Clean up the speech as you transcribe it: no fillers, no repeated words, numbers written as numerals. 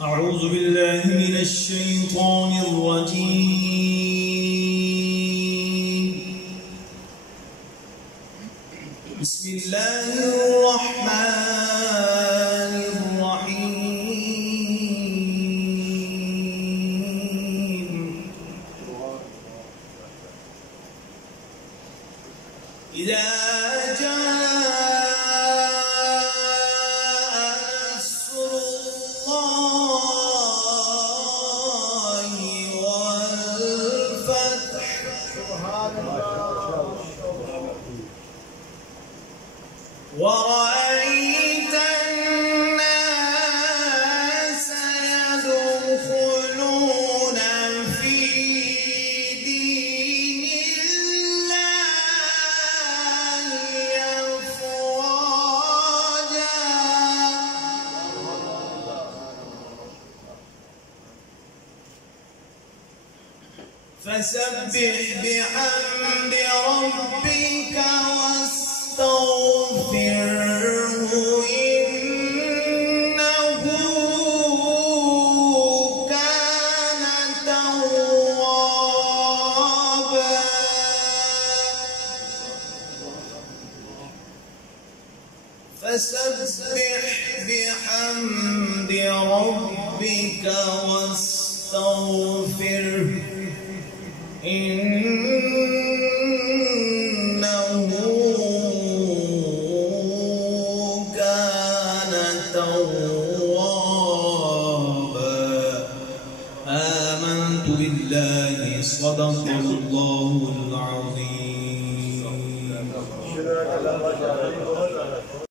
أعوذ بالله من الشيطان الرجيم. بسم الله الرحمن الرحيم. إذا جاء نصر الله والفتح ورأيت الناس يدخلون في دين الله أفواجا فسبح بحمد ربك واستغفره إنه كان توابا. فسبح بحمد ربك واستغفره إنه كان توابا. آمنت بالله صدق الله العظيم.